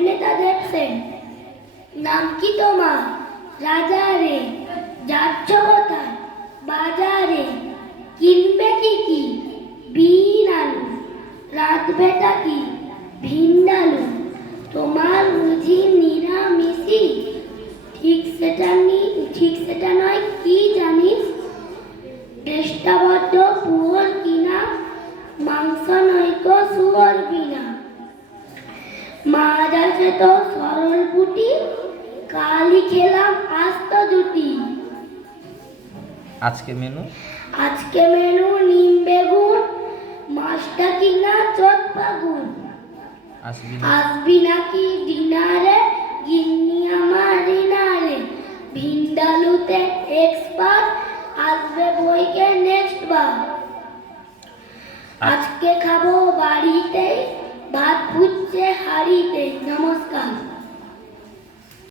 অভিনেতা দেখছেন। নাম কি তোমার? রাজা রে। যাচ্ছ কোথায়? বাজারে। কিনবে কি কি? বিন আলু। রাঁধবেটা কি? ভিন্ডালু। তোমার বুঝি নিরামিষি? ঠিক সেটা নয়, কি জানিস? দেশটা বড্ড পুয়োর কিনা, মাংস নয়তো শুয়োর কিনা। মাছ আছে তো সরল পুটি, কালই খেলাম আস্ত দুটি। আজকে মেনু নিম বেগুন, মাছটা কিনা চট পাগুন। আসবি নাকি ডিনারে? গিন্নি আমার ডিনারে। ভিন্ডালুতে এক্সপার্ট, আসবে বইকে নেক্সট বার। আজকে খাবো বাড়িতে, ভাত ফুটছে হাড়িতে। নমস্কার।